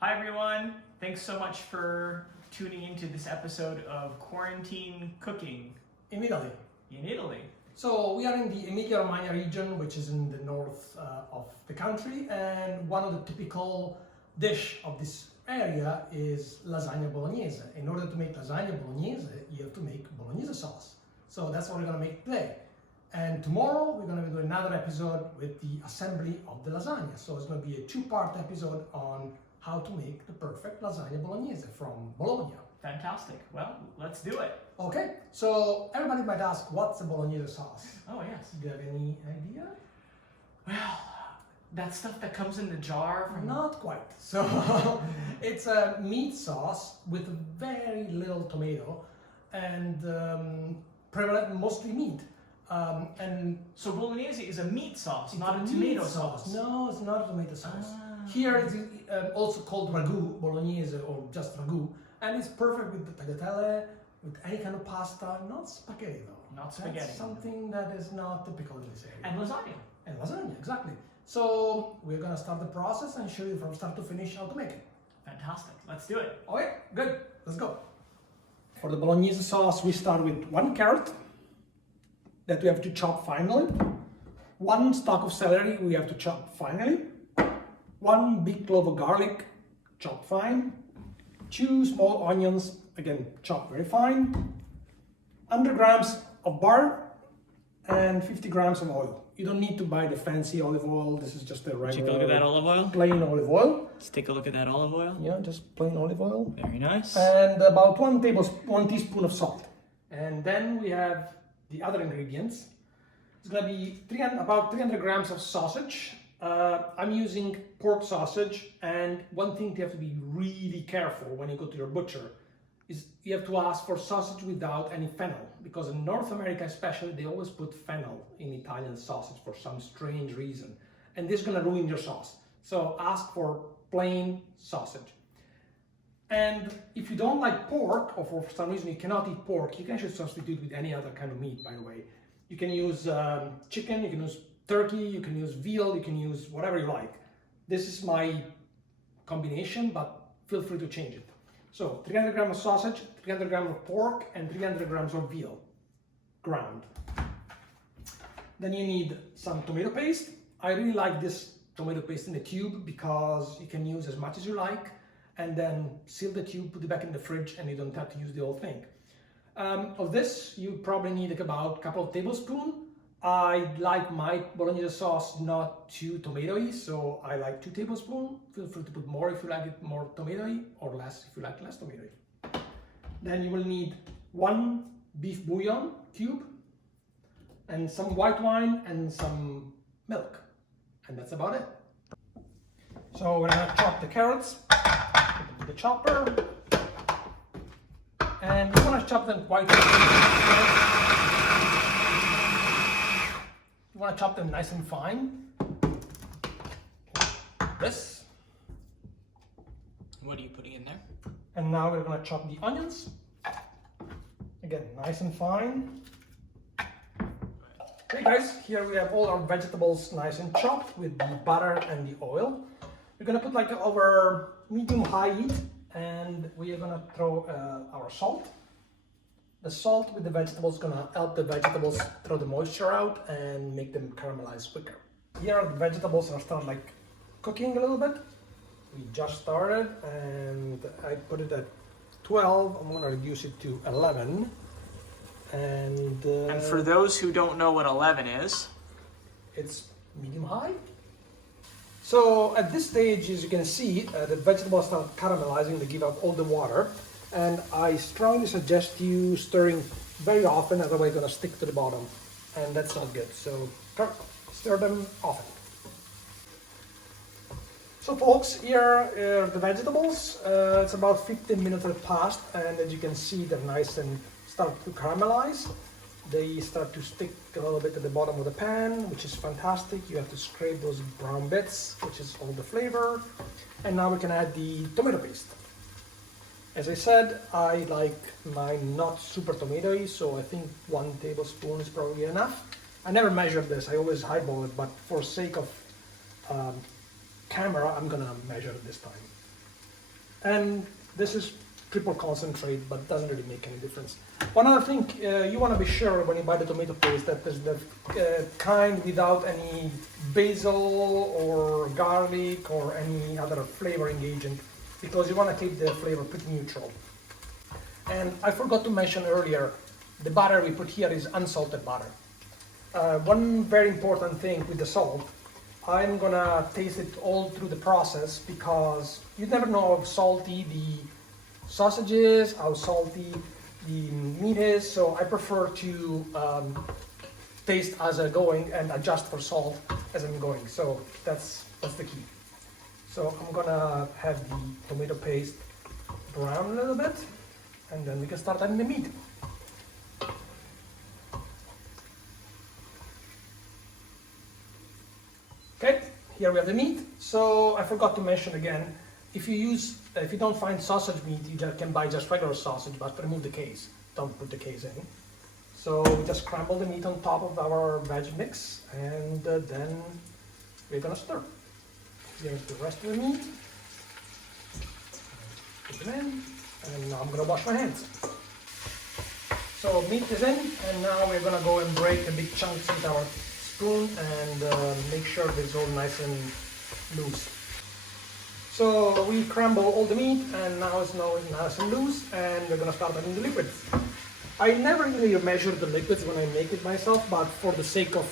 Hi everyone, thanks so much for tuning into this episode of Quarantine Cooking In Italy. in Italy. So we are in the Emilia-Romagna region, which is in the north of the country, and one of the typical dish of this area is lasagna bolognese. In order to make lasagna bolognese, you have to make bolognese sauce. So that's what we're gonna make today. And tomorrow we're gonna do another episode with the assembly of the lasagna. So it's gonna be a two-part episode on how to make the perfect lasagna bolognese from Bologna. Fantastic. Well, let's do it. Okay, so everybody might ask, what's a bolognese sauce? Oh yes. Do you have any idea? Well, that stuff that comes in the jar from... Not quite. So it's a meat sauce with very little tomato and mostly meat. And So bolognese is a meat sauce, not a it's tomato meat sauce. No, it's not a tomato sauce. Ah. Here it's also called ragu, bolognese, or just ragu, and it's perfect with the tagliatelle, with any kind of pasta, not spaghetti though. Not spaghetti. That's something that is not typical in this area. And lasagna. And lasagna, exactly. So we're gonna start the process and show you from start to finish how to make it. Fantastic. Let's do it. Okay, good. Let's go. For the bolognese sauce, we start with 1 carrot that we have to chop finely, 1 stalk of celery we have to chop finely, 1 big clove of garlic, chopped fine, 2 small onions, again chopped very fine, 100 grams of butter, and 50 grams of oil. You don't need to buy the fancy olive oil. This is just a regular, Take a look at that olive oil. plain olive oil. Let's take a look at that olive oil. Yeah, just plain olive oil. Very nice. And about 1 teaspoon of salt. And then we have the other ingredients. It's gonna be about 300 grams of sausage. I'm using pork sausage, and one thing you have to be really careful when you go to your butcher is you have to ask for sausage without any fennel, because in North America especially they always put fennel in Italian sausage for some strange reason, and this is gonna ruin your sauce. So ask for plain sausage. And if you don't like pork, or for some reason you cannot eat pork, you can actually substitute with any other kind of meat, by the way. You can use chicken, you can use turkey, you can use veal, you can use whatever you like. This is my combination, but feel free to change it. So 300 grams of sausage, 300 grams of pork, and 300 grams of veal, ground. Then you need some tomato paste. I really like this tomato paste in the tube because you can use as much as you like, and then seal the tube, put it back in the fridge, and you don't have to use the whole thing. Of this, you probably need about a couple of tablespoons. I like my bolognese sauce not too tomatoey, so I like 2 tablespoons. Feel free to put more if you like it more tomatoey, or less if you like less tomatoey. Then you will need 1 beef bouillon cube, and some white wine, and some milk. And that's about it. So we're gonna chop the carrots, put them in the chopper, and you wanna chop them quite fine. You want to chop them nice and fine. This. What are you putting in there? And now we're going to chop the onions. Again, nice and fine. Okay guys, here we have all our vegetables nice and chopped with the butter and the oil. We're going to put like over medium-high heat, and we are going to throw our salt. The salt with the vegetables is gonna help the vegetables throw the moisture out and make them caramelize quicker. Here the vegetables are start like cooking a little bit. We just started, and I put it at 12. I'm gonna reduce it to 11. And for those who don't know what 11 is, it's medium-high. So at this stage, as you can see, the vegetables start caramelizing. They give up all the water. And I strongly suggest you stirring very often, otherwise they're gonna stick to the bottom, and that's not good. So stir them often. So folks, here are the vegetables. It's about 15 minutes have passed, and as you can see, they're nice and start to caramelize. They start to stick a little bit at the bottom of the pan, which is fantastic. You have to scrape those brown bits, which is all the flavor. And now we can add the tomato paste. As I said, I like mine not super tomatoey, so I think 1 tablespoon is probably enough. I never measured this, I always highball it, but for sake of camera, I'm gonna measure it this time. And this is triple concentrate, but it doesn't really make any difference. One other thing, you want to be sure when you buy the tomato paste that there's the kind without any basil or garlic or any other flavoring agent, because you want to keep the flavor pretty neutral. And I forgot to mention earlier, the butter we put here is unsalted butter. One very important thing with the salt, I'm gonna taste it all through the process, because you never know how salty the sausage is, how salty the meat is, so I prefer to taste as I'm going and adjust for salt as I'm going. So that's the key. So I'm gonna have the tomato paste brown a little bit, and then we can start adding the meat. Okay, here we have the meat. So I forgot to mention again, if you don't find sausage meat, you can buy just regular sausage, but remove the case. Don't put the case in. So we just scramble the meat on top of our veg mix, and then we're gonna stir. Here's the rest of the meat. Put it in, and now I'm gonna wash my hands. So meat is in, and now we're gonna go and break the big chunks with our spoon and make sure it's all nice and loose. So we crumble all the meat, and now it's nice and loose, and we're gonna start adding the liquids. I never really measure the liquids when I make it myself, but for the sake of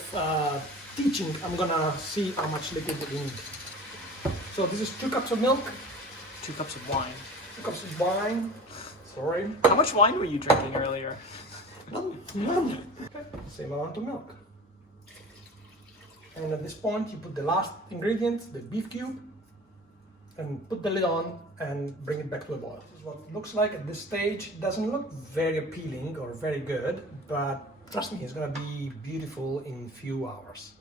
teaching, I'm gonna see how much liquid we need. So this is 2 cups of milk. 2 cups of wine. 2 cups of wine. Sorry. How much wine were you drinking earlier? None. Okay. Same amount of milk. And at this point, you put the last ingredient, the beef cube, and put the lid on and bring it back to a boil. This is what it looks like at this stage. It doesn't look very appealing or very good, but trust me, it's gonna be beautiful in a few hours.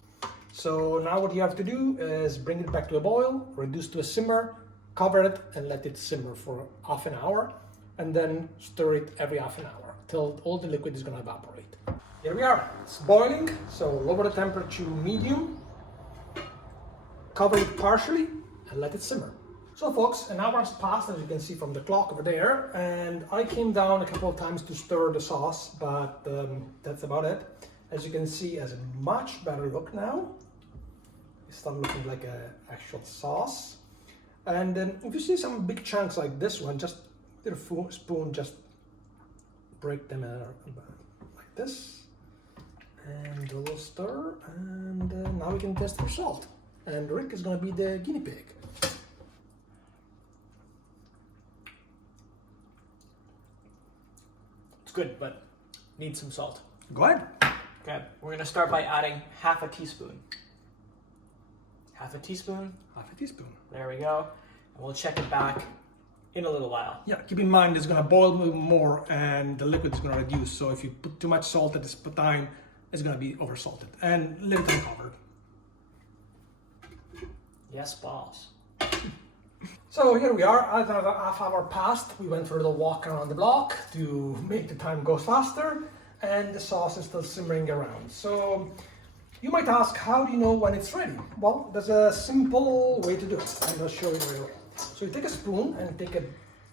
So now what you have to do is bring it back to a boil, reduce to a simmer, cover it and let it simmer for half an hour, and then stir it every half an hour till all the liquid is gonna evaporate. Here we are, it's boiling, so lower the temperature to medium, cover it partially and let it simmer. So folks, an hour has passed, as you can see from the clock over there, and I came down a couple of times to stir the sauce, but that's about it. As you can see, it has a much better look now. It started looking like an actual sauce. And then if you see some big chunks like this one, just with a spoon, just break them like this. And a little stir, and now we can test for salt. And Rick is gonna be the guinea pig. Good, but need some salt. Go ahead. Okay, we're gonna start by adding half a teaspoon. Half a teaspoon. Half a teaspoon. There we go. And we'll check it back in a little while. Yeah, keep in mind it's gonna boil more and the liquid is gonna reduce. So if you put too much salt at this time, it's gonna be over salted. And leave it uncovered. Yes, boss. So here we are, after a half hour passed, we went for a little walk around the block to make the time go faster, and the sauce is still simmering around. So you might ask, how do you know when it's ready? Well, there's a simple way to do it, and I'll show you right away. So you take a spoon and take a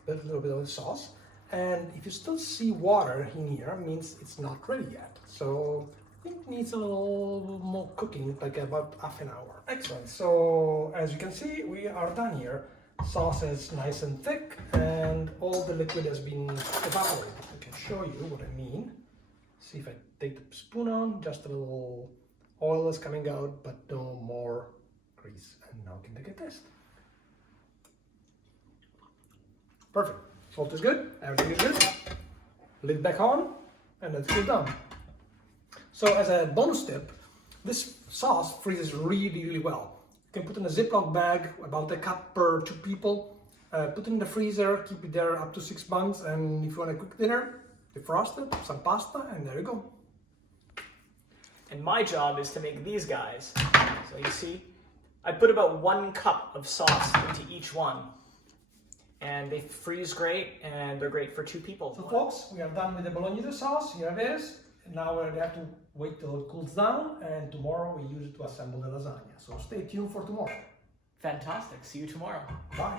little bit of the sauce, and if you still see water in here, it means it's not ready yet. So I think it needs a little more cooking, like about half an hour. Excellent, so as you can see, we are done here. Sauce is nice and thick, and all the liquid has been evaporated. I can show you what I mean. See if I take the spoon on, just a little oil is coming out, but no more grease. And now we can take a taste. Perfect. Salt is good, everything is good. Lid back on, and let's cool down. So as a bonus tip, this sauce freezes really, really well. You can put in a Ziploc bag, about a cup per 2 people. Put it in the freezer, keep it there up to 6 months, and if you want a quick dinner, defrost it, some pasta, and there you go. And my job is to make these guys. So you see, I put about 1 cup of sauce into each one. And they freeze great, and they're great for 2 people. So folks, we are done with the Bolognese sauce, here it is. Now we have to wait till it cools down, and tomorrow we use it to assemble the lasagna. So stay tuned for tomorrow. Fantastic. See you tomorrow. Bye.